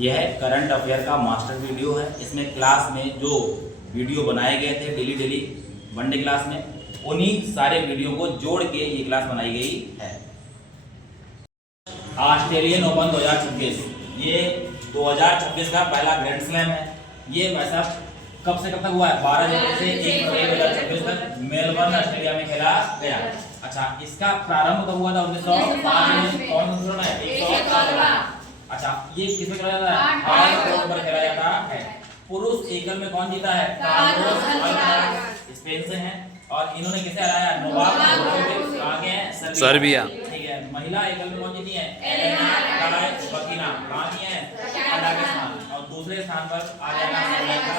यह current affair का master video है। इसमें क्लास में जो वीडियो बनाए गए थे डेली वनडे क्लास में, उन्हीं सारे वीडियो को जोड़ के ये क्लास बनाई गई है। ऑस्ट्रेलियन ओपन 2026 ये 2026 का पहला ग्रैंड स्लैम है। ये वैसा कब से कब तक हुआ है? 12 जनवरी से 1 फरवरी 2026 तक मेलबर्न ऑस्ट्रेलिया में खेला गया। अच्छा, इसका प्रारंभ कब हुआ था? 1905 में। कौन सा है? 107। अच्छा, ये किसमें खेला जाता है? हार्ड कोर्ट पर खेला जाता है। पुरुष एकल में कौन जीता है? कार्लोस अल्काराज, स्पेन से हैं। और इन्होंने किसे हराया? नोवाक जोकोविच। आगे है सर्बिया। ठीक है। महिला एकल में कौन जीती है? एलेना रायबकीना। कहां की है? कजाकिस्तान। और दूसरे स्थान पर आर्याना सबलेंका।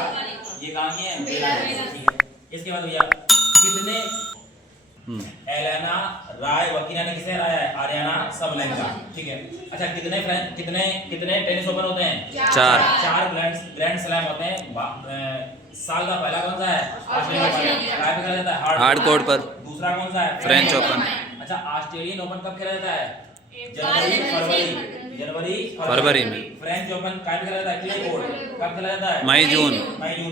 ये कहां की है? बेलारूस। ठीक है। इसके बाद भैया कितने एलेना रायबकीना ने किसे हराया है? Aryna Sabalenka. ठीक है। अच्छा, कितने टेनिस ओपन होते हैं? 4 ग्रैंड स्लैम होते हैं। साल का पहला कौन सा है? Australian open. काय पे खेला जाता है? हार्ड कोर्ट पर। दूसरा कौन सा है? French open. अच्छा, ऑस्ट्रेलियन ओपन कब खेला जाता है? जनवरी में। फ्रेंच ओपन काय पे खेला जाता है? Clay court. कब खेला जाता है? मई जून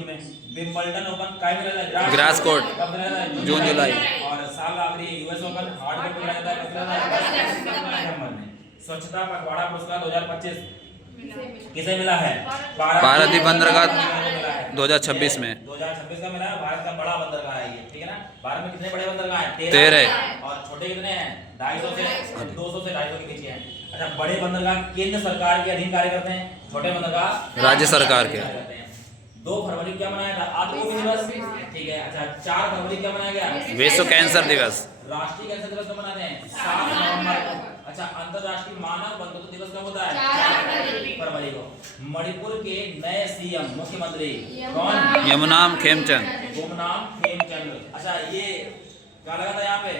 में। विंबलडन ओपन काय पे खेला जाता है? Grass court. कब खेला जाता है? जून जुलाई। और साल का आखिरी यूएस ओपन हार्ड कोर्ट पे खेला जाता है। कब खेला जाता है? सितंबर में। स्वच्छता पखवाड़ा पुरस्कार 2025 किसे मिला है? भारत बंदरगाह 2026 में। 2026 का मिला है। भारत का बड़ा बंदरगाह है ये। ठीक है ना। भारत में कितने बड़े बंदरगाह हैं? 13। और छोटे कितने हैं? 250 से 250 के बीच हैं। अच्छा, बड़े बंदरगाह केंद्र सरकार के अधीन कार्य करते हैं, छोटे बंदरगाह राज्य सरकार के। 2 फरवरी क्या मनाया था? आत्मभूमि दिवस। ठीक है। अच्छा, 4 फरवरी क्या मनाया गया? विश्व कैंसर दिवस। राष्ट्रीय कैंसर दिवस कब मनाते हैं? 7 नवंबर को। अच्छा, अंतरराष्ट्रीय मानव बंधुत्व दिवस कब होता है? 4 फरवरी को। मणिपुर के नए सीएम मुख्यमंत्री कौन? यमुनाम खेमचंद। अच्छा, ये क्या लगा था यहाँ पे?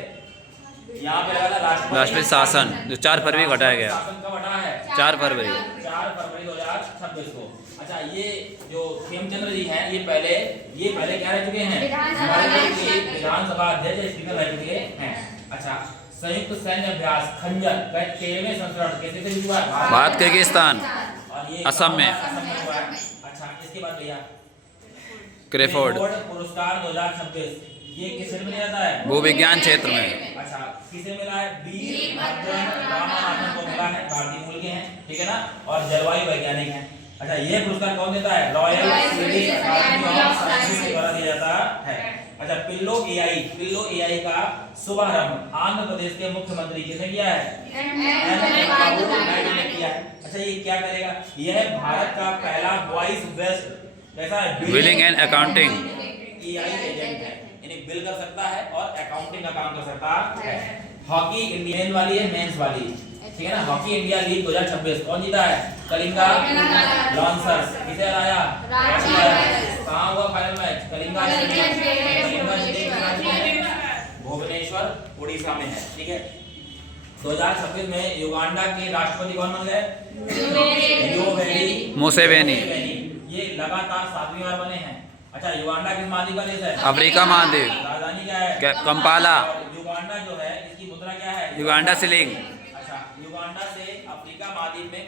यहाँ पे लगा था राष्ट्रपति शासन, जो 4 फरवरी को हटाया गया। शासन कब हटा है? 4 फरवरी 2026 को। अच्छा, ये जो खेमचंद्र जी हैं, ये पहले क्या रह चुके हैं? विधानसभा अध्यक्ष, स्पीकर रह चुके हैं। अच्छा, संयुक्त सैन्य अभ्यास खंजर का 13वें संस्करण कैसे से हुआ? भारत किर्गिस्तान और ये असम में। हुआ है। अच्छा, इसके बाद भैया क्रेफोर्ड पुरस्कार 2026 ये किस क्षेत्र में दिया जाता है? भूविज्ञान क्षेत्र में। अच्छा, किसे मिला है? वीर भद्रन रामानाथन को मिला है। भारतीय मूल के हैं। ठीक है ना। और जलवायु वैज्ञानिक हैं। अच्छा, ये पुरस्कार कौन देता है? Royal Swedish academy of sciences के द्वारा दिया जाता है। अच्छा, पिल्लो एआई का शुभारंभ आंध्र प्रदेश के मुख्यमंत्री किसने किया है? चंद्रबाबू नायडू ने किया है। अच्छा, ये क्या करेगा? यह भारत का पहला वॉइस बेस्ड कैसा है? Billing and accounting AI agent है। यानी बिल कर सकता है और अकाउंटिंग का काम कर सकता है। हॉकी इंडियन वाली है, मेंस वाली। ठीक है ना। हॉकी इंडिया लीग 2026 कौन जीता है? कलिंगा लॉन्सर्स। किसे हराया? कहां हुआ फाइनल मैच? कलिंगा भुवनेश्वर उड़ीसा में है। ठीक है। 2026 में युगांडा के राष्ट्रपति कौन बन गए? Yoweri Museveni. ये लगातार 7वीं बार बने हैं। अच्छा, युगांडा किस महाद्वीप का देश है? अफ्रीका महाद्वीप। राजधानी क्या है? कंपाला। युगांडा जो है, इसकी मुद्रा क्या है? Uganda ceiling. अच्छा, युगांडा से अफ्रीका महाद्वीप में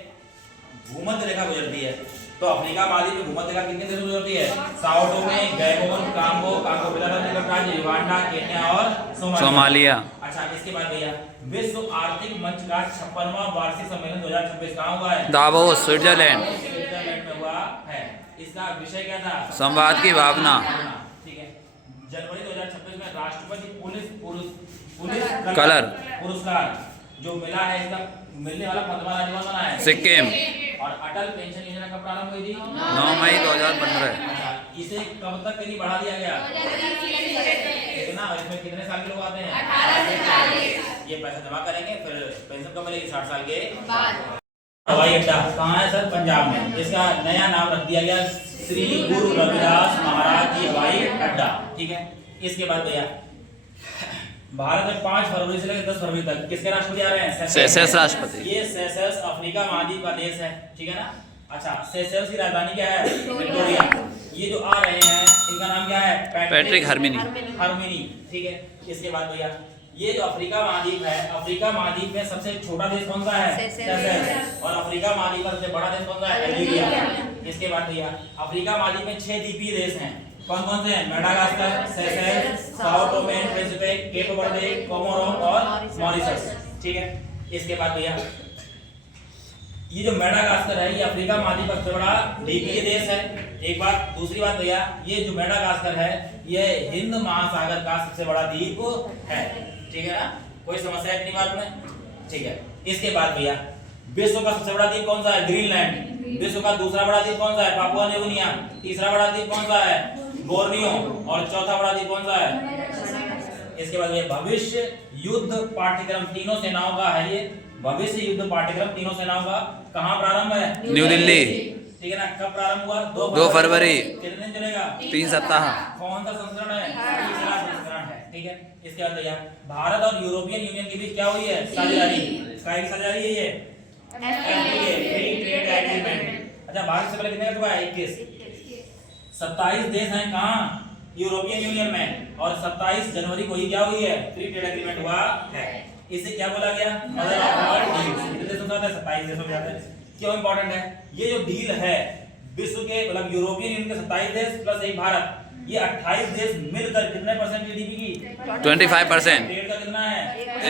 भूमध्य रेखा गुजरती है। तो अफ्रीका महाद्वीप में भूमध्य रेखा कितने देशों में गुजरती है? Sao Thome, Gabon, Congo Belarus, Uganda, Kenya और सोमालिया। अच्छा, इसके बाद भैया विश्व आर्थिक मंच का 56वां वार्षिक सम्मेलन 2026 कहां हुआ है? दावोस, स्विट्जरलैंड में हुआ है। इसका विषय क्या था? संवाद की भावना। ठीक है। जनवरी 2026 में राष्ट्रपति पुलिस कलर पुरस्कार जो मिला है, इसका मिलने वाला 15वां राज्य कौन बना है? सिक्किम। और अटल पेंशन योजना कब प्रारंभ हुई थी? 9 मई 2015। अच्छा, इसे कब तक के लिए बढ़ा दिया गया? कितना? इसमें कितने साल के लोग आते हैं? 18 से 40। ये पैसा जमा करेंगे, फिर पेंशन कब मिलेगी? 60 साल के बाद। हवाई अड्डा कहाँ है सर? पंजाब में। इसका नया नाम रख दिया गया श्री गुरु रविदास महाराज जी हवाई अड्डा। ठीक है। इसके बाद भैया भारत में 5 फरवरी से लेकर 10 फरवरी तक किसके राष्ट्रपति आ रहे हैं? सेशेल्स राष्ट्रपति। ये सेशेल्स अफ्रीका महाद्वीप का देश है। ठीक है ना। अच्छा, सेशेल्स की राजधानी क्या है? विक्टोरिया। ये जो आ रहे हैं, इनका नाम क्या है? पैट्रिक हरमिनी। ठीक है। इसके बाद भैया ये जो अफ्रीका महाद्वीप है, अफ्रीका महाद्वीप में सबसे छोटा देश कौन सा है? सेशेल्स। और अफ्रीका महाद्वीप का सबसे बड़ा देश कौन सा है? अल्जीरिया। इसके बाद भैया अफ्रीका महाद्वीप में 6 द्वीपीय देश हैं। कौन कौन से हैं? Madagascar, Seychelles, Sao Tome and Principe, Cape Verde, Comoros और मॉरिशस। ठीक है। इसके बाद भैया ये जो मेडागास्कर है ये अफ्रीका महाद्वीप का सबसे बड़ा द्वीपीय देश है। एक बात। दूसरी बात भैया ये जो मेडागास्कर है ये हिंद महासागर का सबसे बड़ा द्वीप है। ठीक है ना? कोई समस्या इतनी बात में? ठीक है। इसके बाद भैया विश्व का सबसे बड़ा द्वीप कौन सा है? ग्रीनलैंड। विश्व का दूसरा बड़ा द्वीप कौन सा है? Papua new Guinea. तीसरा बड़ा द्वीप कौन सा है? बोर्नियो। और चौथा बड़ा द्वीप कौन सा है? इसके बाद ये भविष्य युद्ध पाठ्यक्रम तीनों सेनाओं का है। ये भविष्य युद्ध पाठ्यक्रम तीनों सेनाओं का कहाँ प्रारंभ है? न्यू दिल्ली। ठीक है ना? कब प्रारंभ हुआ? 2 फरवरी। कितने दिन चलेगा? 3 सप्ताह। कौन सा संस्करण है? तीसरा संस्करण है। ठीक है। इसके बाद भैया भारत और यूरोपियन यूनियन के बीच क्या हुई है? साझेदारी। काय की साझेदारी है ये? Free trade agreement. अच्छा भारत से पहले कितने का चुका है? 21। 27 देश हैं कहाँ? यूरोपियन यूनियन में। और 27 जनवरी को ही क्या हुई है? फ्री ट्रेड एग्रीमेंट हुआ है। इसे क्या बोला गया? Mother of all deals. कितने देशों के साथ है? 27 देशों के साथ है। क्यों इंपॉर्टेंट है? ये जो डील है विश्व के मतलब यूरोपियन यूनियन के 27 देश प्लस एक भारत, ये 28 देश मिलकर कितने परसेंट जीडीपी की? 25%। ट्रेड का कितना है?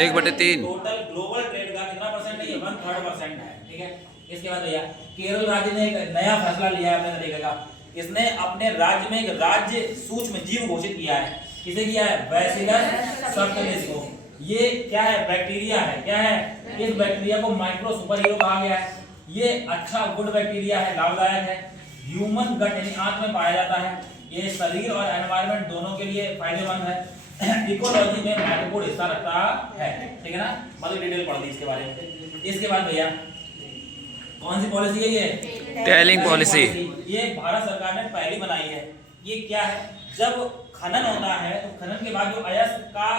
1/3। टोटल ग्लोबल ट्रेड का कितना परसेंट है? 1/3% है। ठीक है। इसके बाद भैया केरल राज्य ने एक नया फैसला लिया है अपने तरीके का। इसने अपने राज्य में एक राज्य सूक्ष्म जीव घोषित किया है। किसे किया है? बैसिलस सबटिलिस को। ये क्या है? बैक्टीरिया है। क्या है? इस बैक्टीरिया को माइक्रो सुपर हीरो कहा गया है। ये अच्छा गुड बैक्टीरिया है, लाभदायक है। ह्यूमन गट यानी आंत में पाया जाता है। ये शरीर और एनवायरनमेंट दोनों के लिए फायदेमंद है। इकोलॉजी में महत्वपूर्ण हिस्सा रखता है। ठीक है ना? मतलब डिटेल पढ़ दी इसके बारे में। इसके बाद भैया कौन सी पॉलिसी है ये? Telling policy. ये भारत सरकार ने पहली बनाई है। ये क्या है? जब खनन होता है तो खनन के बाद जो अयस्क का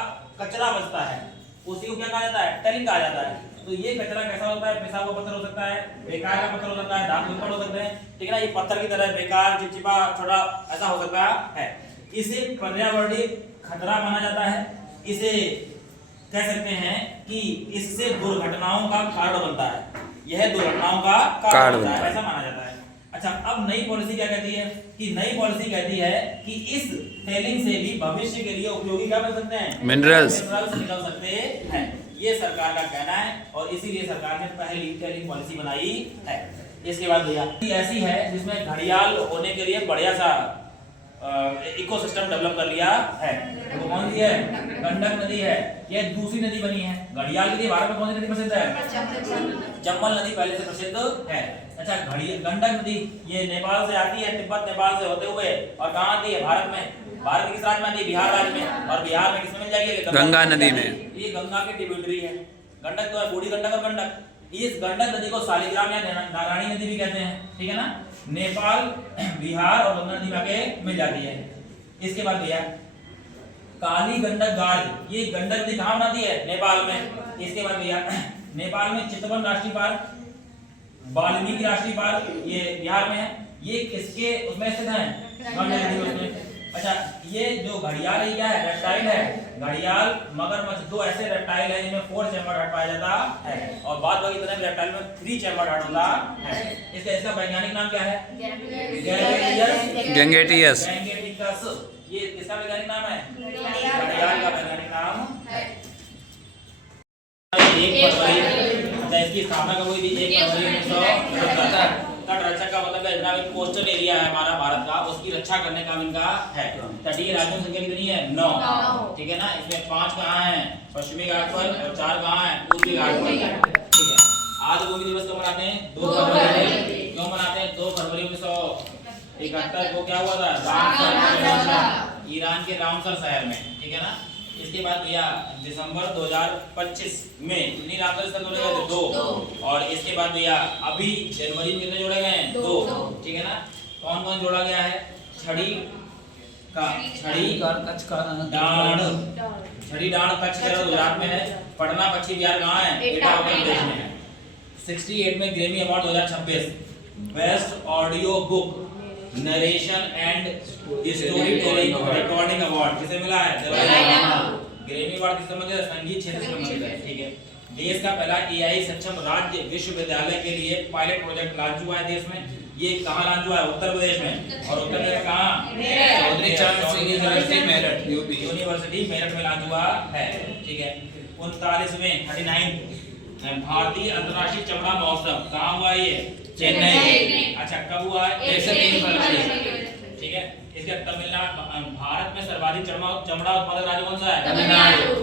कचरा बचता है उसी को क्या कहा जाता है? टेलिंग कहा जाता है। तो ये कचरा कैसा होता है? पेशाब का पत्थर हो सकता है, बेकार का पत्थर हो सकता है, धातु कंकड़ हो सकते हैं। ठीक है ना? ये पत्थर की तरह बेकार, चिपचिपा, छोटा ऐसा हो सकता है। इसे पर्यावरणीय खतरा माना जाता है। इसे कह सकते हैं कि इससे दुर्घटनाओं का कारण बनता है। यह दुर्घटनाओं का कारण बनता है, ऐसा माना जाता है। अच्छा अब नई पॉलिसी क्या कहती है? कि नई पॉलिसी कहती है कि इस टेलिंग से भी भविष्य के लिए उपयोगी क्या बन सकते हैं? मिनरल्स निकल सकते हैं। ये सरकार का कहना है और इसीलिए सरकार ने पहली टेलिंग पॉलिसी बनाई है। इसके बाद भैया ऐसी है जिसमें घड़ियाल होने के लिए बढ़िया सा इकोसिस्टम डेवलप कर लिया है। तो कौन सी है? गंडक नदी है। ये दूसरी नदी बनी है। घड़ियाल के लिए भारत में कौन सी नदी प्रसिद्ध है? चंबल नदी पहले से प्रसिद्ध है। अच्छा गंडक नदी ये नेपाल से आती है, तिब्बत नेपाल से होते हुए और कहाँ आती है? भारत में। भारत के किस राज्य में आती है? बिहार राज्य में। और बिहार में किसमें मिल जाएगी? गंगा नदी में। ये गंगा की ट्रिब्यूटरी है। गंडक तो है, बूढ़ी गंडक और गंडक। इस गंडक नदी को शालिग्राम या नारायणी नदी भी कहते हैं। ठीक है ना? नेपाल, बिहार और गंगा नदी में आके मिल जाती है। इसके बाद भैया काली गंडक गाड़, ये गंडक नदी कहाँ बनाती है? नेपाल में। इसके बाद भैया नेपाल में चितवन राष्ट्रीय पार्क, वाल्मीकि राष्ट्रीय पार्क ये बिहार में है। ये किसके उसमें स्थित है? गंडक नदी उसमें। अच्छा ये जो घड़ियाल है क्या है? रेप्टाइल है। घड़ियाल, मगरमच्छ दो ऐसे रेप्टाइल है जिनमें 4 चैम्बर हार्ट पाया जाता है और बाद बाकी जितने भी रेप्टाइल में 3 चैम्बर हार्ट होता है। इसका वैज्ञानिक नाम क्या है? गैंगेटियस। ये किसका वैज्ञानिक नाम है? घड़ियाल का वैज्ञानिक नाम है। 1 फरवरी इसकी स्थापना कब हुई थी? 1 फरवरी 1977। तट रक्षक का मतलब है इतना भी कोस्टल एरिया है हमारा भारत का, उसकी रक्षा करने का इनका है। तटीय राज्यों की संख्या कितनी है? 9। ठीक है ना? इसमें 5 कहाँ हैं? पश्चिमी घाट पर और 4 कहाँ हैं? पूर्वी घाट पर। ठीक है। आदि भूमि दिवस कब मनाते हैं? 2 फरवरी। क्यों मनाते हैं? 2 फरवरी 1971 को क्या हुआ था? रामसर, ईरान के रामसर शहर में। ठीक है ना? इसके बाद भैया दिसंबर 2025 में कितनी रामसर स्थल जोड़े गए थे? 2। और इसके बाद भैया अभी जनवरी में कितने जोड़े गए हैं? 2। ठीक है ना? कौन कौन जोड़ा गया है? छड़ी डांड, छड़ी डांड कच्छ गुजरात में है। पटना पश्चिम बिहार कहाँ है? एटा उत्तर प्रदेश में है। 68 में Grammy award 2026 best audio book narration and story telling recording award किसे मिला है? ग्रेमी अवार्ड किससे संबंधित है? संगीत क्षेत्र से संबंधित है। ठीक है। देश का पहला एआई सक्षम राज्य विश्वविद्यालय के लिए पायलट प्रोजेक्ट लॉन्च हुआ है देश में। ये कहाँ लॉन्च हुआ है? उत्तर प्रदेश में। और उत्तर प्रदेश में कहाँ? चौधरी चरण सिंह यूनिवर्सिटी मेरठ यूनिवर्सिटी मेरठ में लॉन्च हुआ है। ठीक है। 39वें 39 भारतीय अंतर्राष्ट्रीय चमड़ा महोत्सव कहाँ हुआ ये? चेन्नई। अच्छा, कब हुआ है? 1 से 3 फरवरी। ठीक है। इसके तमिलनाडु भारत में सर्वाधिक चमड़ा उत्पादक राज्य कौन सा है? तमिलनाडु।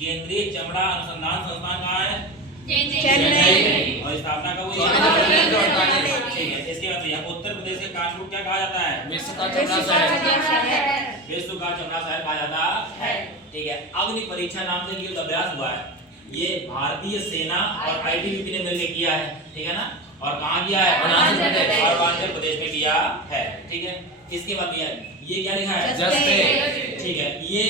केंद्रीय चमड़ा अनुसंधान संस्थान कहाँ है? चेन्नई। और स्थापना कब हुई? ठीक है। इसके बाद भैया उत्तर प्रदेश के कानपुर क्या कहा जाता है? विश्व का चमड़ा शहर। विश्व का चमड़ा शहर कहा जाता है। ठीक है। अग्नि परीक्षा नाम से ये अभ्यास हुआ है। ये भारतीय सेना और आईटीबीपी ने मिलकर किया है। ठीक है ना? और कहाँ किया है? अरुणाचल प्रदेश में किया है। ठीक है। इसके बाद भैया ये क्या लिखा है? जस्ट। ठीक है। ये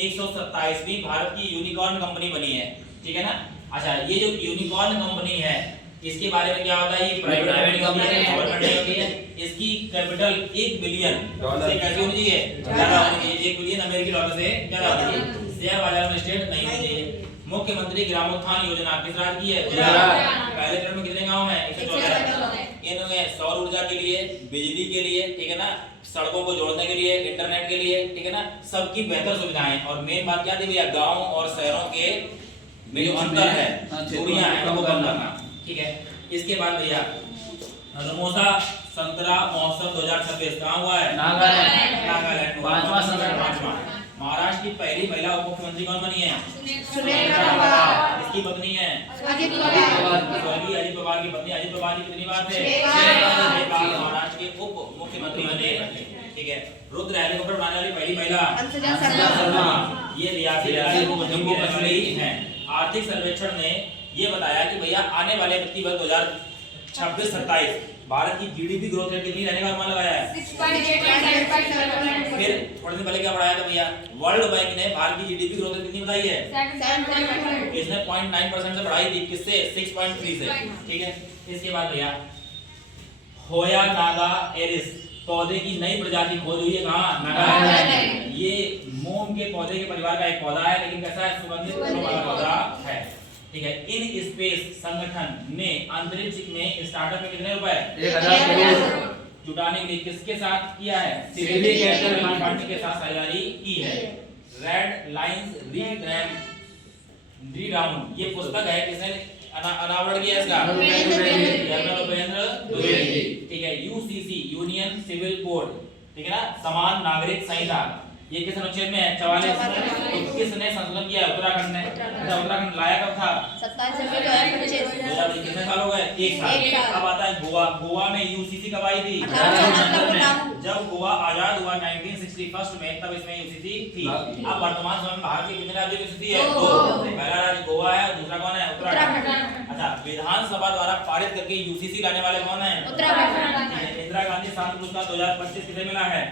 127वीं भारत की यूनिकॉर्न कंपनी बनी है। ठीक है ना? अच्छा, ये जो यूनिकॉर्न कंपनी है इसके बारे में क्या होता है? ये प्राइवेट कंपनी है, गवर्नमेंट नहीं होती है। इसकी कैपिटल 1 बिलियन से कैसी होनी चाहिए? ज्यादा होनी चाहिए। 1 बिलियन अमेरिकी डॉलर से ज्यादा होनी चाहिए। शेयर बाजार में लिस्टेड नहीं होनी चाहिए। मुख्यमंत्री ग्रामोत्थान योजना किस राज्य की है? गुजरात। पहले चरण में कितने गांव हैं? 114। इनमें सौर ऊर्जा के लिए, बिजली के लिए, ठीक है ना, सड़कों को जोड़ने के लिए, इंटरनेट के लिए, ठीक है ना, सबकी बेहतर सुविधाएं। और मेन बात क्या थी भैया? गांव और शहरों के जो अंतर है, दूरियां हैं, उनको कम करना। ठीक है। इसके बाद भैया रमोसा संतरा महोत्सव 2026 कहाँ हुआ है? नागालैंड। 5वां संतरा। महाराष्ट्र की पहली महिला उप मुख्यमंत्री कौन बनी है? इसकी पत्नी है अजित पवार। स्वर्गीय अजित पवार की पत्नी। अजित पवार जी कितनी बार थे? 6 बार। महाराष्ट्र के उप मुख्यमंत्री बने। ठीक है। रुद्र हेलीकॉप्टर बनाने वाली पहली महिला अंशुजा शर्मा। ये रियासी जम्मू कश्मीर है। आर्थिक सर्वेक्षण ने ये बताया कि भैया आने वाले वित्तीय वर्ष 2026-27 भारत की जीडीपी ग्रोथ रेट कितनी रहने का अनुमान लगाया है? 6.8%। फिर थोड़े दिन पहले क्या बढ़ाया था भैया? वर्ल्ड बैंक ने भारत की जीडीपी ग्रोथ रेट कितनी बताई है? 7.1%। इसने 0.9% से बढ़ाई थी। किससे? 6.3 से। ठीक है। इसके बाद भैया होया नागा एरिस पौधे की नई प्रजाति खोज हुई है। कहाँ? नागालैंड। ये मोम के पौधे के परिवार का एक पौधा है, लेकिन कैसा है? सुगंधित फूलों वाला पौधा है। ठीक है। इन स्पेस संगठन ने अंतरिक्ष में स्टार्टअप में कितने रुपए? 1000 करोड़ जुटाने के लिए किसके साथ किया है? सिविली कैपिटल फंड के साथ साझेदारी की है। रेड लाइंस री डाउन ये पुस्तक है, किसने अनावरण किया इसका? भूपेंद्र द्विवेदी। ठीक है। यूसीसी यूनियन सिविल कोड, ठीक है ना, समान नागरिक संहिता, ये किस अनुच्छेद में है? 44। तो किसने संशोधन किया? उत्तराखंड ने। उत्तराखंड लाया कब था? 27 जनवरी 2025। कितने साल हो गए? 1 साल। अब आता है गोवा। गोवा में यूसीसी कब आई थी? 1879। जब गोवा आजाद हुआ 1961 में, तब इसमें यूसीसी थी। अब वर्तमान समय में भारत के कितने राज्यों की स्थिति है? 2। पहला राज्य गोवा है, दूसरा कौन है? उत्तराखंड। अच्छा, विधानसभा द्वारा पारित करके यूसीसी लाने वाले कौन है? उत्तराखंड। इंदिरा गांधी शांति पुरस्कार 2025 किसे मिला है?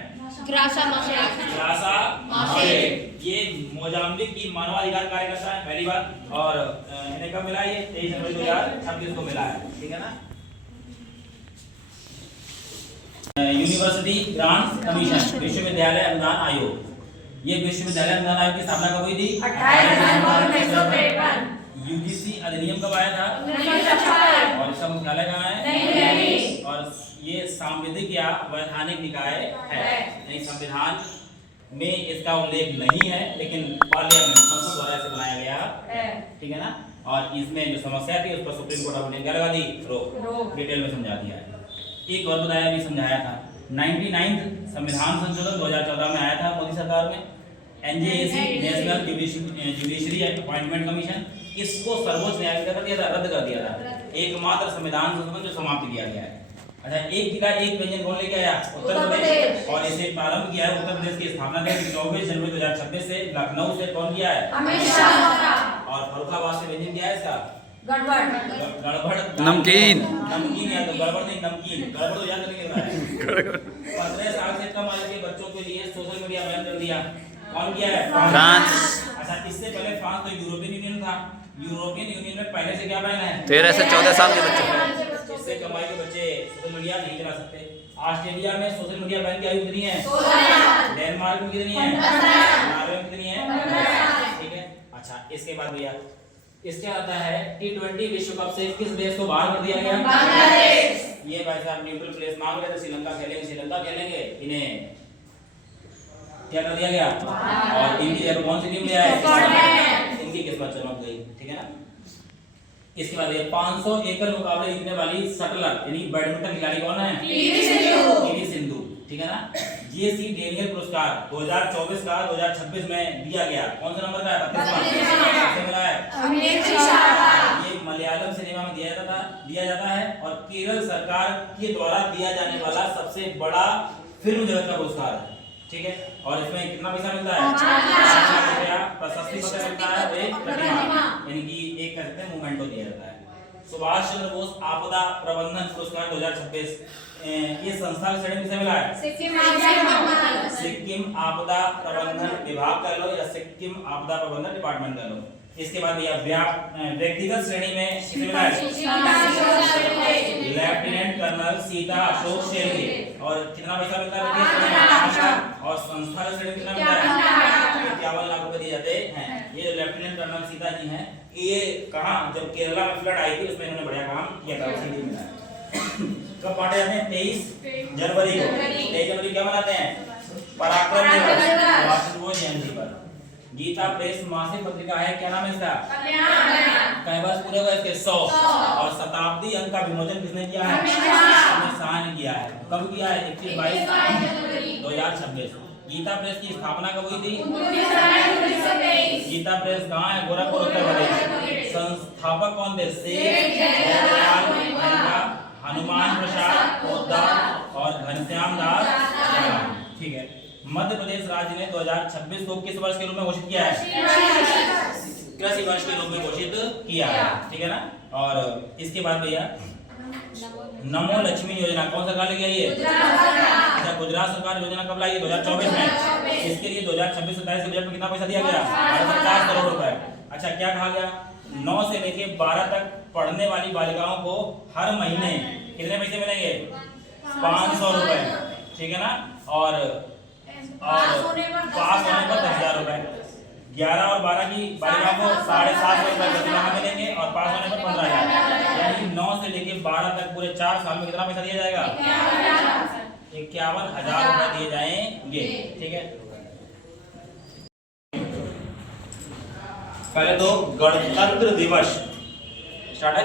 ग्रासा मासे। ये मोजाम्बिक की मानवाधिकार कार्यकर्ता है, पहली बात। और इन्हें कब मिला? ये 23 जनवरी 2026 को मिला है। ठीक है ना? यूनिवर्सिटी ग्रांट्स कमीशन, विश्वविद्यालय अनुदान आयोग। ये विश्वविद्यालय अनुदान आयोग की स्थापना कब हुई थी? 28 नवंबर 1953। यूजीसी अधिनियम कब आया था? 1956। और इसका मुख्यालय कहाँ है? नई दिल्ली। और ये सांविधिक या वैधानिक निकाय है। नहीं, संविधान में इसका उल्लेख नहीं है, लेकिन पार्लियामेंट संसद द्वारा इसे बनाया गया है। ठीक है ना? और इसमें जो समस्या थी उस पर सुप्रीम कोर्ट ऑफ इंडिया क्या लगा दी? रोक। डिटेल में समझा दिया है। एक और बताया भी, समझाया था। 99 संविधान संशोधन 2014 में आया था मोदी सरकार में। NJAC national judiciary appointment commission, इसको सर्वोच्च न्यायालय ने कर दिया था, रद्द कर दिया था। एकमात्र संविधान संशोधन जो समाप्त किया गया है। अच्छा, एक जिला एक व्यंजन कौन लेके आया? उत्तर प्रदेश। और इसे प्रारंभ किया है उत्तर प्रदेश की स्थापना ने 24 जनवरी 2026 से। लखनऊ से कौन किया है? अमित शाह। और फर्रुखाबाद से व्यंजन क्या है इसका? गड़बड़। नमकीन। नमकीन या तो गड़बड़ नहीं, नमकीन। गड़बड़ तो याद नहीं रहा है। 15 साल से कम आयु के बच्चों के लिए सोशल मीडिया बैन कर दिया। कौन किया है? फ्रांस। अच्छा, इससे पहले फ्रांस तो यूरोपियन यूनियन था। यूरोपियन यूनियन में पहले से क्या बैन है? 13 से 14 साल के बच्चे। इससे कमाई के बच्चे सोशल मीडिया नहीं चला सकते। ऑस्ट्रेलिया में सोशल मीडिया बैन की आयु कितनी है? 16। डेनमार्क में कितनी है? 15। नॉर्वे में कितनी है? अच्छा इसके बाद भैया इसके आता है T20 विश्व कप से किस देश को बाहर कर दिया गया? बांग्लादेश। ये भाई साहब न्यूट्रल प्लेस मांग रहे थे, श्रीलंका खेलेंगे, इन्हें क्या कर दिया गया? और इनकी जगह कौन सी टीम ले आए? स्कॉटलैंड। इनकी किस्मत चमक गई, ठीक है ना। इसके बाद ये 500 एकड़ मुकाबले जीतने वाली शटलर यानी बैडमिंटन खिलाड़ी कौन है? पीवी सिंधु, ठीक है ना। जीएससी डेनियल पुरस्कार 2024 का 2026 में दिया गया, कौन सा नंबर का है? 32वां। किसे मिला है? ये मलयालम सिनेमा में दिया जाता है और केरल सरकार के द्वारा दिया जाने वाला सबसे बड़ा फिल्म जगत का पुरस्कार है, ठीक है। और इसमें कितना पैसा मिलता है? 5 लाख रुपया, प्रशस्ति पत्र मिलता है, एक प्रतिमा यानी कि एक कह सकते हैं मोमेंटो दिया जाता है। सुभाष चंद्र बोस आपदा प्रबंधन पुरस्कार 2026 ये संस्था की श्रेणी किसे मिला है? सिक्किम आपदा प्रबंधन विभाग कह लो या सिक्किम आपदा प्रबंधन डिपार्टमेंट कह लो। इसके बाद भैया व्यक्तिगत श्रेणी में किसे मिला है? लेफ्टिनेंट कर्नल सीता अशोक शेरगे, और कितना पैसा मिलता है? और संस्था का श्रेणी कितना मिलता है? 51 लाख रुपए दिए जाते हैं। ये लेफ्टिनेंट कर्नल सीता जी हैं, ये कहां जब केरला में फ्लड आई थी उसमें इन्होंने बढ़िया काम किया था, उसी दिन मिला। कब बांटे जाते हैं? 23 जनवरी को। 23 जनवरी क्या मनाते हैं? पराक्रम दिवस, वो जयंती पर। गीता प्रेस मासिक पत्रिका है, क्या नाम है इसका? कई वर्ष पूरे हुए इसके? 100। और शताब्दी अंक का विमोचन किसने किया है? अमित शाह ने किया है। कब किया है? 21/22 2026। गीता प्रेस की स्थापना कब हुई थी? गीता प्रेस कहाँ है? गोरखपुर, उत्तर प्रदेश। संस्थापक कौन थे? शेख जयदयाल मेहता, हनुमान प्रसाद पोद्दार और घनश्याम दास, ठीक है। मध्य प्रदेश राज्य ने 2026 को किस वर्ष के रूप में घोषित किया है? कृषि वर्ष के रूप में घोषित किया है, ठीक है ना। और इसके बाद भैया नमो लक्ष्मी योजना कौन सरकार लेके आई है? अच्छा, गुजरात सरकार योजना कब लाई है? 2024 में। इसके लिए 2026-27 के बजट में कितना पैसा दिया गया? 50 करोड़ रुपए। अच्छा, क्या कहा गया? 9 से लेके 12 तक पढ़ने वाली बालिकाओं को हर महीने कितने पैसे मिलेंगे? 500 रुपए, ठीक है ना। और पास होने पर 10,000 रुपए। 11 और 12 की बालिकाओं को 750 रुपए प्रतिमाह मिलेंगे और पास होने पर 15,000। यानी 9 से लेके 12 तक पूरे 4 साल में कितना पैसा दिया जाएगा? 51,000 रुपए दिए जाएंगे, ठीक है। पहले तो गणतंत्र दिवस स्टार्ट है।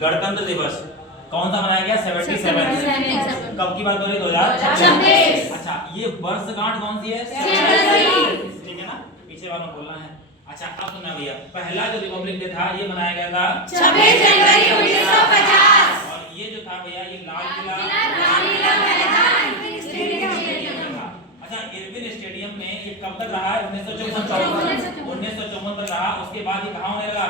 गणतंत्र दिवस कौन सा मनाया गया? 77। कब की बात हो रही है? 2026। अच्छा, ये वर्षगांठ कौन सी है? ठीक है ना, पीछे वालों बोलना है। अच्छा, अब सुना भैया, पहला जो रिपब्लिक डे था ये मनाया गया था 26 जनवरी 1950। और ये जो था भैया ये लाल किला अच्छा इरविन स्टेडियम में ये कब तक रहा है? 1954 तक रहा। उसके बाद ये कहाँ होने लगा?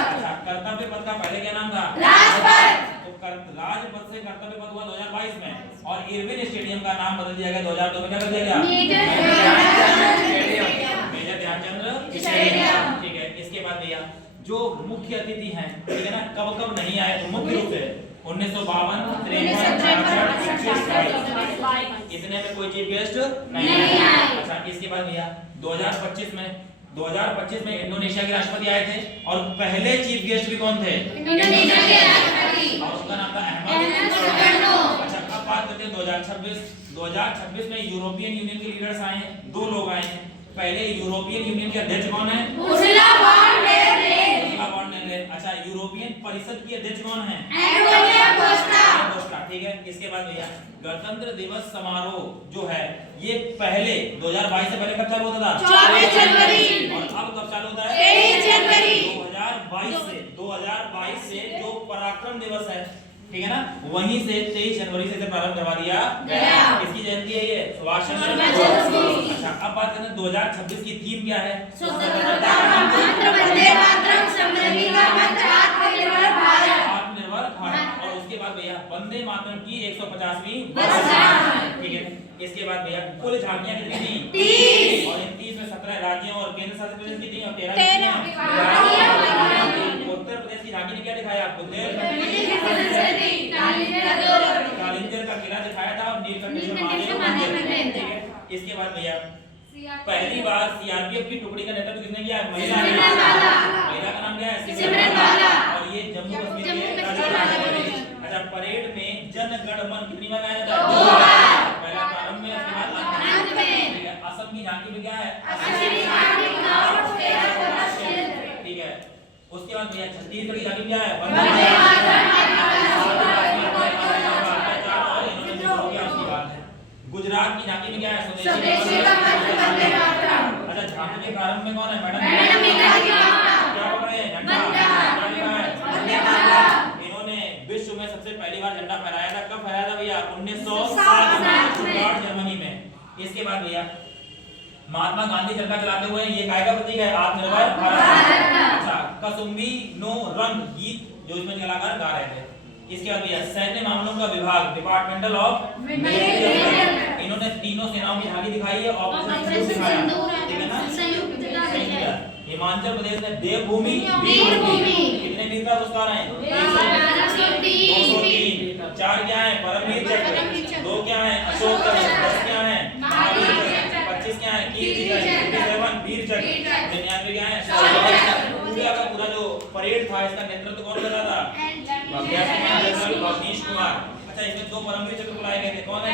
अच्छा, कर्तव्य पथ का पहले क्या नाम था? तो राजपथ से कर्तव्य पथ हुआ 2022 में और इरविन स्टेडियम का नाम बदल दिया गया 2002 में। क्या कर दिया गया? मेजर ध्यानचंद स्टेडियम, ठीक है। इसके बाद भैया जो मुख्य अतिथि हैं, ठीक है ना, कब कब नहीं आए? तो मुख्य रूप से 1952, 53, इतने में कोई चीफ गेस्ट नहीं आए। अच्छा, इसके बाद भैया 2025 में इंडोनेशिया के राष्ट्रपति आए थे और पहले चीफ गेस्ट भी कौन थे? इंडोनेशिया के राष्ट्रपति और उसका नाम था अहमद सुकर्नो। अच्छा, अब बात करते हैं 2026 में यूरोपियन यूनियन के लीडर्स आए हैं, 2 लोग आए हैं। पहले यूरोपियन यूनियन के अध्यक्ष कौन है? Ursula von der Leyen. अच्छा, यूरोपियन परिषद की अध्यक्ष कौन है? एंटोनियो कोस्टा, ठीक है। इसके बाद भैया गणतंत्र दिवस समारोह जो है ये पहले 2022 से पहले कब चालू होता था? 24 जनवरी। और अब कब चालू होता है? 23 जनवरी। 2022 से जो पराक्रम दिवस है, ठीक है ना, वहीं से 23 जनवरी से प्रारंभ करवा दिया गया। किसकी जयंती है ये? सुभाष चंद्र बोस। अच्छा, अब बात करते हैं 2026 की थीम क्या है? स्वतंत्रता का मंत्र, वंदे मातरम, समृद्धि का मंत्र, आत्मनिर्भर भारत। आत्मनिर्भर भारत। और उसके बाद भैया वंदे मातरम की 150वीं वर्षगांठ, ठीक है। इसके बाद भैया कुल झांकियां कितनी थी? 30। और इन 30 में 17 राज्यों और केंद्र शासित प्रदेश की थी और 13 उत्तर प्रदेश की झांकी ने क्या दिखाया? कालिंजर का किला दिखाया था और नीलकंठेश्वर महादेव मंदिर, ठीक है। इसके बाद भैया पहली बार सीआरपीएफ की टुकड़ी का नेतृत्व किसने किया है? महिला ने। सिमरन बाला। महिला का नाम क्या है? सिमरन बाला। और ये जम्मू कश्मीर जम्मू के कश्मीर राज्यपाल। अच्छा, परेड में जन गण मन कितनी बार गाया जाता है? 2 बार। पहला प्रारंभ में, उसके बाद अंत में। ठीक है। असम की झांकी में क्या है? असली नागरिक नाम तेरा कोना क्षेत्र। ठीक है। उसके बाद भैया छत्तीसगढ़ की झांकी में क्या है? वंदे गुजरात की झांकी में क्या है? स्वदेशी का मंत्र वंदे मातरम। अच्छा, झांकी के प्रारंभ में कौन है मैडम? मैडम मीरा जी का क्या बोल रहे हैं? झंडा। वंदे क्या लिखा है? वंदे मातरम। इन्होंने विश्व में सबसे पहली बार झंडा फहराया था। कब फहराया था भैया? 1960 1960 में। स्टुटगार्ट, जर्मनी में। इसके बाद भैया महात्मा गांधी चरखा चलाते हुए ये काय का प्रतीक है? आत्मनिर्भर भारत। अच्छा, कसुम्बी नो रंग गीत जो इसमें कलाकार गा रहे थे। इसके बाद भैया सैन्य मामलों का विभाग, डिपार्टमेंटल ऑफ मिलिट्री, इन्होंने तीनों सेनाओं की झांकी दिखाई है, ऑपरेशन दिखाया, ठीक है ना? संयुक्त हिमाचल प्रदेश ने देवभूमि वीरभूमि। कितने वीरता पुरस्कार हैं? 203। 4 क्या है? परमवीर चक्र। 2 क्या है? अशोक चक्र। 10 क्या है? महावीर चक्र। 25 क्या है? कीर्ति चक्र। 57 वीर चक्र। 99 क्या है? पूरा का पूरा जो परेड था इसका नेतृत्व कौन कर रहा था? जनरल अवनीश कुमार। अच्छा, इसमें 2 परमवीर चक्र बुलाए गए थे। कौन है?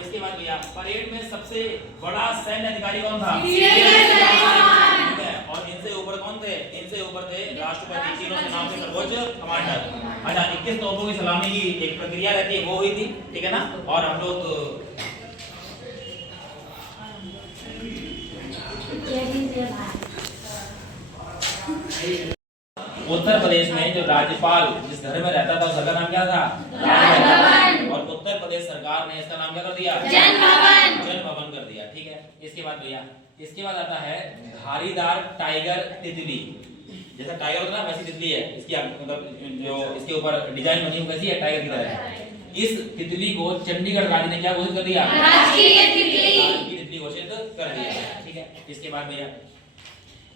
इसके बाद भैया परेड में सबसे बड़ा सैन्य अधिकारी कौन था? ठीक है। और इनसे ऊपर कौन थे? इनसे ऊपर थे राष्ट्रपति, तीनों सेनाओं के सर्वोच्च कमांडर। अच्छा, 21 तोपों की सलामी की एक प्रक्रिया रहती है, वो हुई थी, ठीक है ना? और हम लोग उत्तर प्रदेश में जो राज्यपाल जिस घर में रहता था उसका नाम क्या था? राजभवन। और उत्तर प्रदेश सरकार ने इसका नाम क्या कर दिया? जन भवन। जन भवन कर दिया, ठीक है। इसके बाद भैया इसके बाद आता है धारीदार टाइगर तितली। जैसा टाइगर होता है ना वैसी तितली है इसकी, मतलब जो इसके ऊपर डिजाइन बनी है कैसी है? टाइगर की तरह है। इस तितली को चंडीगढ़ राज्य ने क्या घोषित कर दिया? राष्ट्रीय तितली। राष्ट्रीय तितली घोषित कर दिया, ठीक है। इसके बाद भैया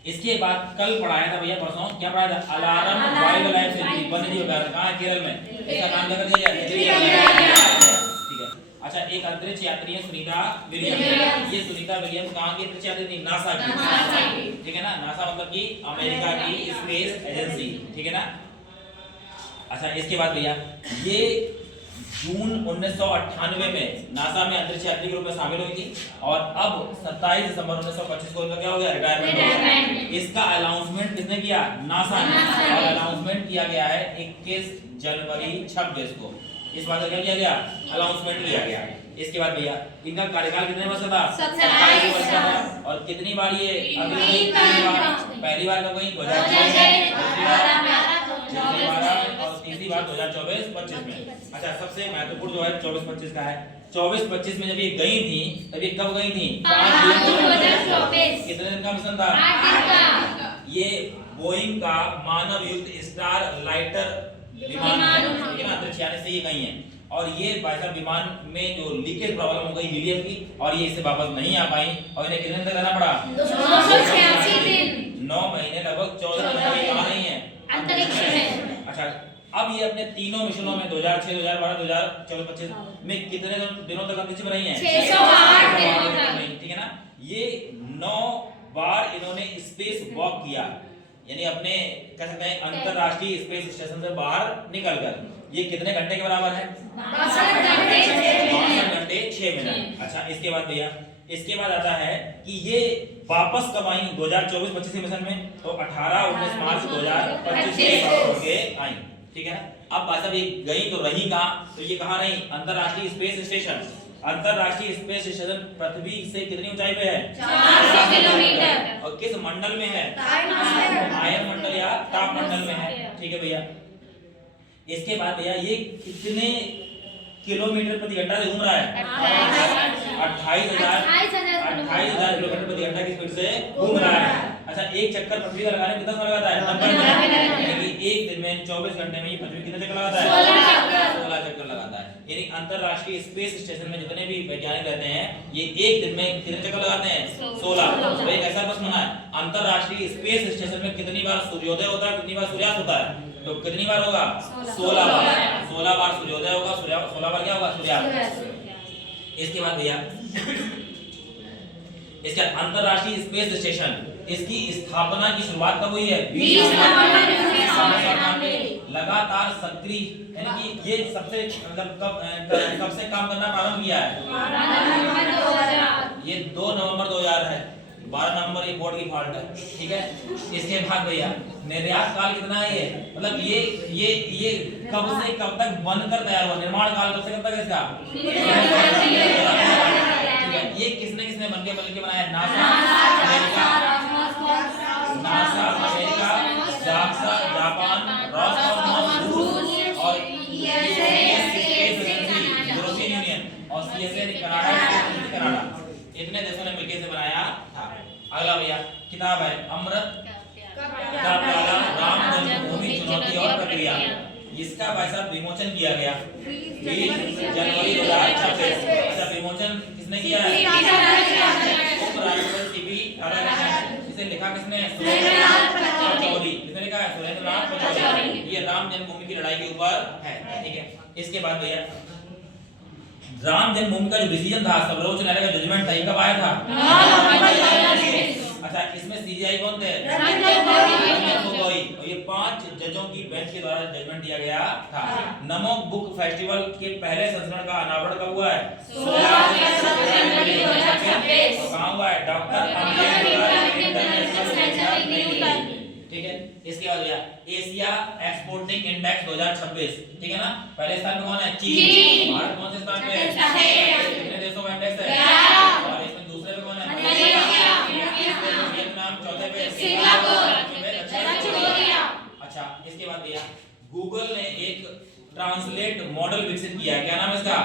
इसके बाद कल पढ़ाया था भैया, परसों क्या पढ़ाया था? अलार्म वाइल्ड लाइफ सेंचुरी वन्यजीव अभयारण्य कहाँ है? केरल में। इसका नाम क्या कर दिया जाए? ठीक है। अच्छा, एक अंतरिक्ष यात्री है सुनीता विलियम्स। ये सुनीता विलियम्स कहाँ की अंतरिक्ष यात्री थी? नासा की, ठीक है ना? नासा मतलब कि अमेरिका की स्पेस एजेंसी, ठीक है ना? अच्छा, इसके बाद भैया ये जून 1998 में नासा में अंतरिक्ष यात्री के रूप में शामिल हुई थी और अब 27 दिसंबर 1925 को इनका क्या हो गया? रिटायरमेंट हो गया। इसका अनाउंसमेंट किसने किया? नासा ने। और अनाउंसमेंट किया गया है 21 जनवरी 26 को। इस बात का क्या किया गया? अनाउंसमेंट किया गया। इसके बाद भैया इनका कार्यकाल कितने वर्ष का था? 27 वर्ष का था। और कितनी बार ये? अगली 3 बार। पहली बार कब गई? 2006 और तीसरी बार 2024-25 में। अच्छा, सबसे महत्वपूर्ण जो है 24-25 का है। 24-25 में जब ये गई थी तब ये कब गई थी? 5 जून 2024। कितने दिन का मिशन था? 8 दिन का। ये बोइंग का मानव युक्त स्टार लाइटर विमान है, ठीक है ना? अंतरिक्ष यान से ये गई है। और ये भाई साहब विमान में जो लीकेज प्रॉब्लम हो गई हीलियम की और ये इससे वापस नहीं आ पाई और इन्हें कितने दिन तक रहना पड़ा? 286 दिन। 9 महीने लगभग 14 दिन तक कहाँ नहीं है? अंतरिक्ष में। अच्छा, अब ये अपने तीनों मिशनों में 2006, 2012, 2024-25 में कितने दिनों तक अंतरिक्ष में रही हैं? 608 दिनों तक, ठीक है ना? ये 9 बार इन्होंने स्पेस वॉक किया, यानी अपने कह सकते हैं अंतरराष्ट्रीय स्पेस स्टेशन से बाहर निकलकर। ये कितने घंटे के बराबर है? 62 घंटे 6 मिनट। अच्छा, इसके बाद भैया इसके बाद आता है कि ये वापस कब आई? 2024-25 के मिशन में तो 18-19 मार्च 2025 के वापस होके आई, ठीक है ना? अब भाई साहब ये गई तो रही कहाँ? तो ये कहाँ रही? अंतरराष्ट्रीय स्पेस स्टेशन। अंतरराष्ट्रीय स्पेस स्टेशन पृथ्वी से कितनी ऊंचाई पे है? 400 किलोमीटर। और किस मंडल में है? आयन मंडल या ताप मंडल में है, ठीक है भैया। इसके बाद भैया ये कितने किलोमीटर प्रति घंटा से घूम रहा है? 28,000 किलोमीटर प्रति घंटा की स्पीड से घूम रहा है। अच्छा, एक चक्कर पृथ्वी का लगाने में कितना समय लगाता है? 90 मिनट। यानी एक दिन में 24 घंटे में ये पृथ्वी कितने चक्कर लगाता है? 16 चक्कर लगाता है। यानी अंतरराष्ट्रीय स्पेस स्टेशन में जितने भी वैज्ञानिक रहते हैं ये एक दिन में कितने चक्कर लगाते हैं? 16। तो एक ऐसा प्रश्न है, अंतरराष्ट्रीय स्पेस स्टेशन में कितनी बार सूर्योदय होता है, कितनी बार सूर्यास्त होता है? तो कितनी बार होगा? 16 बार। 16 बार सूर्योदय होगा, 16 बार क्या होगा? सूर्यास्त। इसके बाद भैया इसके अंतरराष्ट्रीय स्पेस स्टेशन, इसकी स्थापना की शुरुआत कब हुई है? 20 नवंबर 1999 में। लगातार सक्रिय, यानी कि ये सबसे मतलब कब से काम करना प्रारंभ किया है? 2000। ये 2 नवंबर 2000 है। 12 नवंबर ये बोर्ड की फॉल्ट है, ठीक है। इसके बाद भैया निर्यात काल कितना है ये? मतलब ये कब से कब तक बनकर तैयार हुआ? निर्माण काल कब से कब तक है इसका? ठीक है। ये किसने किसने बनके बनाया? NASA America, JAXA Japan, Roscosmos रूस और यूरोपियन यूनियन और सीएसए कनाडा, इतने देशों ने मिलकर इसे बनाया था। अगला भैया किताब है अमृत का प्याला, राम जन्मभूमि चुनौती और प्रक्रिया। इसका भाई साहब विमोचन किया गया 20 जनवरी 2026। अच्छा, विमोचन किसने किया है? उपराष्ट्रपति सीपी राधाकृष्णन। इसे लिखा किसने? सुरेंद्रनाथ पचौरी। किसने लिखा है? सुरेंद्रनाथ पचौरी। ये राम जन्मभूमि की लड़ाई के ऊपर है, ठीक है। इसके बाद भैया राम जन्मभूमि का जो डिसीजन था, सर्वोच्च न्यायालय का जजमेंट था, ये कब आया था? अच्छा, इसमें सीजीआई कौन थे? रंजन गोगोई। और ये 5 जजों की बेंच के द्वारा जजमेंट दिया गया था। नमो बुक फेस्टिवल के पहले संस्करण का अनावरण कब हुआ है? 16 फरवरी 2026। तो कहां हुआ है? डॉक्टर अम्बेडकर इंटरनेशनल सेंटर, ठीक है। इसके बाद भैया एशिया एक्सपोर्टिंग इंडेक्स 2026, ठीक है ना। पहले स्थान पे कौन है? चीन। भारत कौन से स्थान पे है? कितने देशों का इंडेक्स है? और इसमें दूसरे पे कौन है? वियतनाम। चौथे पे सिंगापुर। अच्छा, इसके बाद भैया गूगल ने एक ट्रांसलेट मॉडल विकसित किया है, क्या नाम है इसका?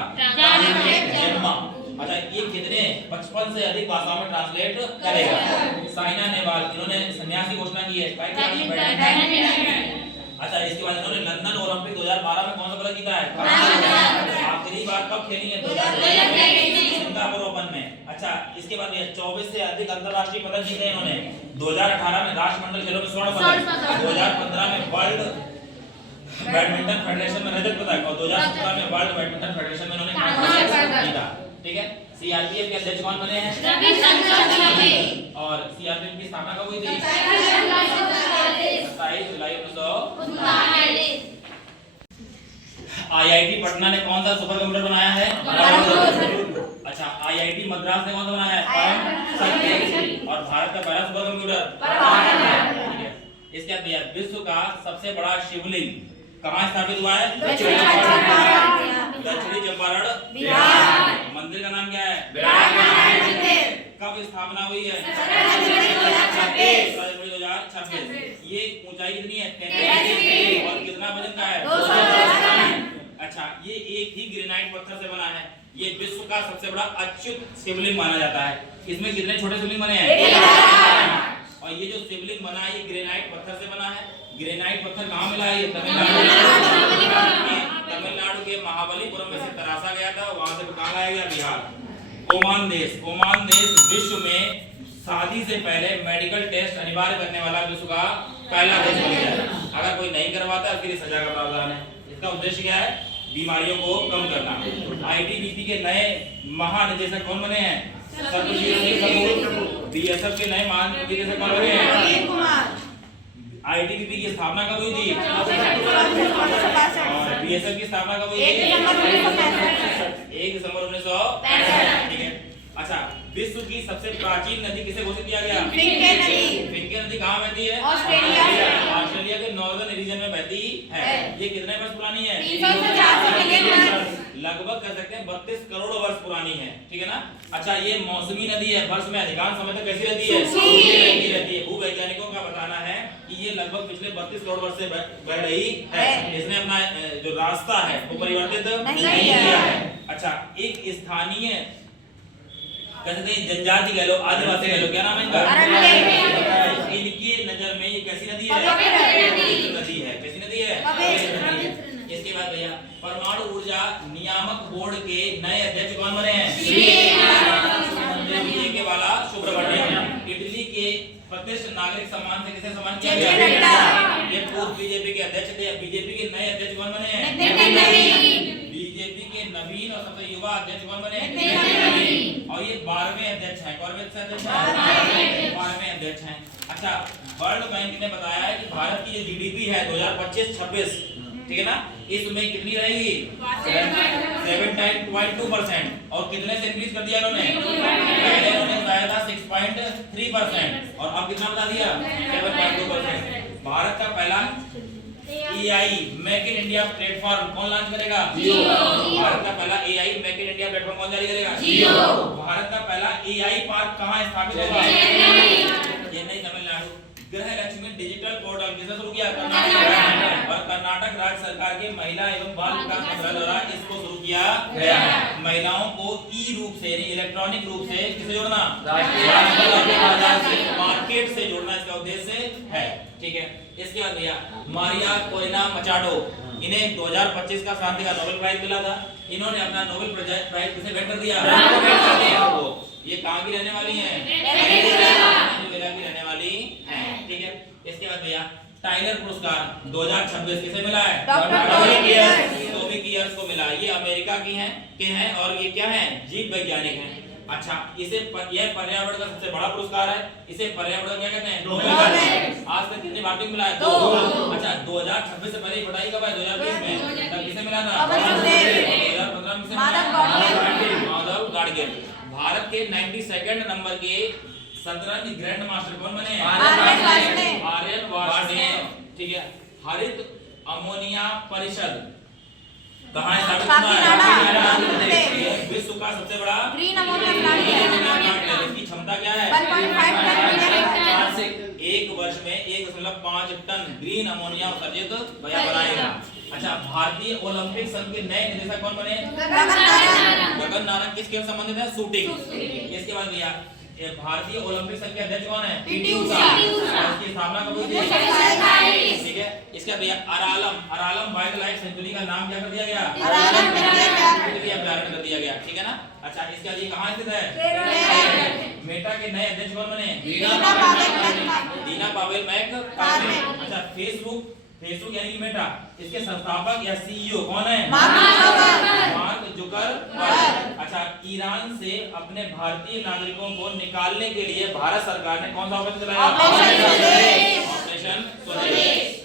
जेम्मा। अच्छा, ये कितने 55 से अधिक भाषाओं में ट्रांसलेट करेगा। साइना नेहवाल, इन्होंने संन्यास की घोषणा की है। अच्छा, इसके बाद इन्होंने लंदन ओलंपिक 2012 में कौन सा पदक जीता है? आखिरी बार कब खेली है? 2013 सिंगापुर ओपन में। अच्छा, इसके बाद ये 24 से अधिक अंतरराष्ट्रीय पदक जीते इन्होंने। 2018 में राष्ट्रमंडल खेलों में स्वर्ण पदक, 2015 में वर्ल्ड बैडमिंटन फेडरेशन में रजत पदक और 2017 में वर्ल्ड बैडमिंटन फेडरेशन में इन्होंने कांस्य पदक जीता, ठीक है। सीआरपीएफ के अध्यक्ष कौन बने हैं? और सीआरपीएफ की स्थापना कब हुई थी? 27 जुलाई 1939। आईआईटी पटना ने कौन सा सुपर कंप्यूटर बनाया है? अच्छा, आईआईटी मद्रास ने कौन सा बनाया है? और भारत का पहला सुपर कंप्यूटर, ठीक है। इसके बाद विश्व का सबसे बड़ा शिवलिंग कहाँ स्थापित हुआ है? दक्षिणी चंपारण बिहार। मंदिर का नाम क्या है? कब स्थापना हुई है? 2026। ये ऊंचाई कितनी है? 33 फीट। और कितना वजन का है? 210। अच्छा, ये एक ही ग्रेनाइट पत्थर से बना है। ये विश्व का सबसे बड़ा अच्युत शिवलिंग माना जाता है। इसमें कितने छोटे शिवलिंग बने हैं? और ये जो शिवलिंग बना है ये ग्रेनाइट पत्थर से बना है। ग्रेनाइट पत्थर कहाँ मिला है? ये तमिलनाडु के महाबलीपुरम में से तराशा गया था, वहां से कहाँ लाया गया? बिहार। ओमान देश विश्व में शादी से पहले मेडिकल टेस्ट अनिवार्य करने वाला विश्व का पहला देश बन गया है। अगर कोई नहीं करवाता फिर सजा का प्रावधान है। इसका उद्देश्य क्या है? बीमारियों को कम करना। आईटीबीपी के नए महानिदेशक कौन बने हैं? बीएसएफ के नए महानिदेशक कौन बने हैं? आईटीबीपी की स्थापना कब हुई थी? और बीएसएफ की स्थापना कब हुई थी? 1 दिसंबर 1965, ठीक है। अच्छा, विश्व की सबसे प्राचीन नदी किसे घोषित किया गया? फिनके नदी कहाँ बहती है? ऑस्ट्रेलिया के नॉर्दर्न रीजन में बहती है। ये कितने वर्ष पुरानी है? 350 लगभग कह सकते हैं 32 करोड़ वर्ष पुरानी है, ठीक है ना। अच्छा, ये मौसमी नदी है, वर्ष में अधिकांश समय तक कैसी रहती है? सूखी रहती है। भूवैज्ञानिकों का बताना है कि ये लगभग पिछले 32 करोड़ वर्ष से बह रही है। इसने अपना जो रास्ता है वो परिवर्तित नहीं किया है। अच्छा, एक स्थानीय कहते हैं जनजाति कह लो, आदिवासी कह लो, क्या नाम है इनका? इनकी नजर में ये कैसी नदी है? नदी है। कैसी नदी है? इसके बाद भैया परमाणु ऊर्जा नियामक बोर्ड के नए अध्यक्ष कौन बने हैं? के वाला सुब्रमण्यम। इटली के प्रतिष्ठित नागरिक सम्मान से किसे सम्मान किया गया? ये पूर्व बीजेपी के अध्यक्ष थे। बीजेपी के नए अध्यक्ष कौन बने हैं? बीजेपी के नवीन और सबसे युवा अध्यक्ष कौन बने? और ये 12वें अध्यक्ष हैं। कौन अध्यक्ष हैं? 12वें अध्यक्ष हैं। अच्छा, वर्ल्ड बैंक ने बताया है कि भारत की जो जीडीपी है 2025-26, ठीक है ना, इसमें कितनी रहेगी? 7.2%। और कितने से इंक्रीज कर दिया इन्होंने? पहले इन्होंने बताया था 6.3% और अब कितना बता दिया? 7.2%। भारत का पहला AI make in India platform कौन लॉन्च करेगा? भारत का पहला AI make in India platform कौन जारी करेगा? भारत का पहला एआई पार्क कहाँ स्थापित होगा? चेन्नई, तमिलनाडु। गृह लक्ष्मी डिजिटल पोर्टल किसने शुरू किया? कर्नाटक। और कर्नाटक राज्य सरकार के महिला एवं बाल विकास मंत्रालय द्वारा इसको शुरू किया गया है। महिलाओं को ई रूप से यानी इलेक्ट्रॉनिक रूप से किसे जोड़ना? मार्केट से जोड़ना इसका उद्देश्य है। ठीक है, इसके बाद भैया मारिया कोरिना मचाडो, इन्हें 2025 का शांति का नोबेल प्राइज मिला था। इन्होंने अपना नोबेल प्राइज किसे भेंट कर दिया? ये कहाँ की रहने वाली हैं? वेनेजुएला की रहने वाली हैं। ठीक है, इसके बाद भैया टाइलर पुरस्कार 2026 किसे मिला है? टॉमी गियर्स को मिला। ये अमेरिका की हैं और ये क्या हैं? जीव वैज्ञानिक हैं। अच्छा, इसे यह पर्यावरण का सबसे बड़ा पुरस्कार है। इसे पर्यावरण क्या कहते हैं? नोबेल। आज तक कितनी बार मिला है? 2। अच्छा, 2026 से पहले पढ़ाई कब है? 2020 में। तब किसे मिला था? 2015 में माधव गाडगिल। भारत के 92nd नंबर के शतरंज ग्रैंड मास्टर कौन बने? आर्यन वार्ष्णेय। ठीक है, हरित अमोनिया परिषद कहाँ स्थापित हुआ है? विश्व का सबसे बड़ा ग्रीन अमोनिया प्लांट है। इसकी क्षमता क्या है? 1.5 एक वर्ष में 1.5 टन ग्रीन अमोनिया उत्सर्जित बनाएगा। अच्छा, भारतीय ओलंपिक संघ के नए निदेशक कौन बने? गगन नारंग। किसके संबंधित है? शूटिंग। इसके बाद भैया भारतीय ओलंपिक संघ के अध्यक्ष कौन है? पीटी उषा। इसकी स्थापना कब हुई थी? ठीक है, इसका भैया अरालम वाइल्ड लाइफ सेंचुरी का नाम क्या कर दिया गया? अभयारण्य कर दिया गया। ठीक है ना। अच्छा, इसका ये कहाँ स्थित है? मेटा के नए अध्यक्ष कौन बने? दीना पावेल मैक। अच्छा, फेसबुक यानी कि मेटा, इसके संस्थापक या सीईओ कौन है? Mark Zuckerberg. अच्छा, ईरान से अपने भारतीय नागरिकों को निकालने के लिए भारत सरकार ने कौन सा ऑपरेशन चलाया? ऑपरेशन स्वदेश।